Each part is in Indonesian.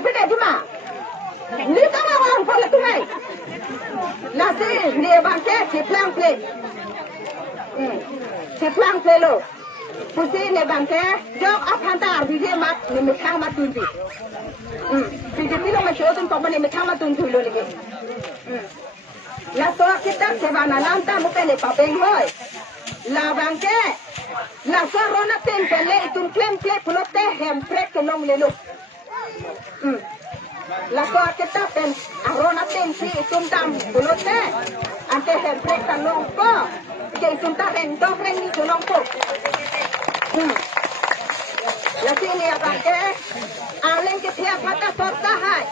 beda cuma. Ni tak orang boleh tunai. Nasi ni bangke ciplang play. Ciplang play lo. Pusi ni bangke jok apa hantar video mat ni mikang mat tunji. Video ni lo macam tu kau ni mikang mat tunji lo ni. La soa kita sebana lanta mungkin ni papeng hoy. La bangke. La soa rona ten pele itun klem play pulote hem prek kelong lelu. La soa kita pen arona ten si itun dam pulote. Ante hem prek kelong ko. Ke itun ta ren dok ren ni kelong ko. La sini ya bangke. Aleng ke tiap mata sorta hai.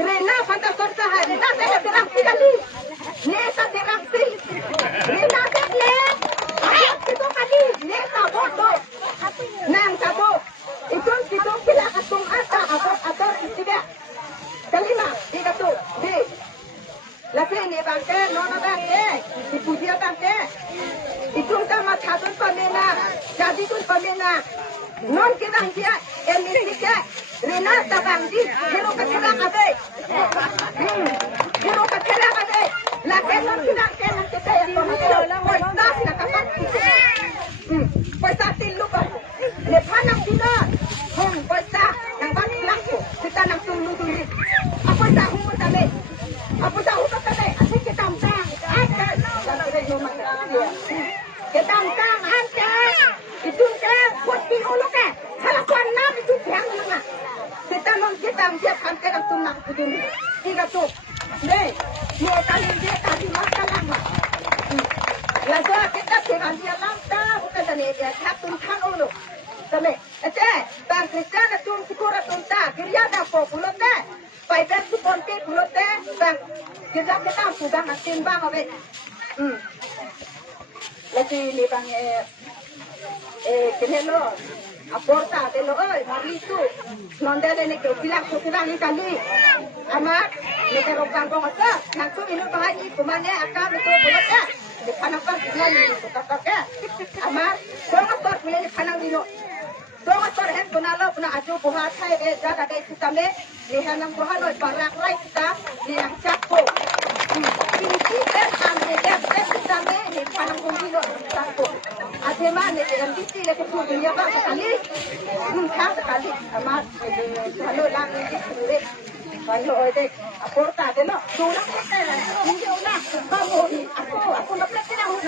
Rena fanta sorta hai. Rena saya terang sekali. Neta terang sekali. Rena sekali. Itu kali. Neta bodoh. Nang kabo. Itu kita atung ata atau tiga. Kelima. Tiga tu. Di. Lagi ni bangke. Nona bangke. Dipuji bangke. Itu kita macam pemena. Jadi tu pemena. Non kita dia. Emisi ke. Rena tabang di. Hero kecerang abe. Hero kecerang abe. Lagi non kita yang pemena. Poisa nak kapan? Poisa tilu kan. Lepas nak kita. Poisa yang balik langsung. Kita nak tunggu dulu. Apa tahu kami? Apa tahu kami? Asyik kita tang. Ada. Kita tang ada. Itu ke putih ulu ke. Salah kuanam itu yang mana? Kita non kita siap kantor yang tunang itu. Tiga tu. Deh. Dua kali dia kasih masalah. Lalu kita dengan dia lantar bukan dari dia satu kan ulu. Tapi, bang Kristen itu sekurang tunta. Kerja dah popular deh. Baiklah supon ke popular deh. Bang kita sudah ngatin bang abe. Lagi ni bang kenelo. Aporta de lo mari tu. Nonda de ne ke bilang kurang kali. Amat ne ke rokang ko asa. Nang tu inu bahani kumane akan betul boleh. Di panapan lagi kata Amat songator boleh panang dino. Songator hen kunalo puna aju buha thai jaga de kitame lihan nang buha noi barak lai kita liang cakpo. Kinci ane kitame ni panang dino cakpo. Adema ni dengan bisi le ketu dunia bang sekali. Khang sekali. Amat kalau lang ni sendiri. Kalau ada aporta de lo. Sulah kita lah. Mungkin ulah. Kamu aku nak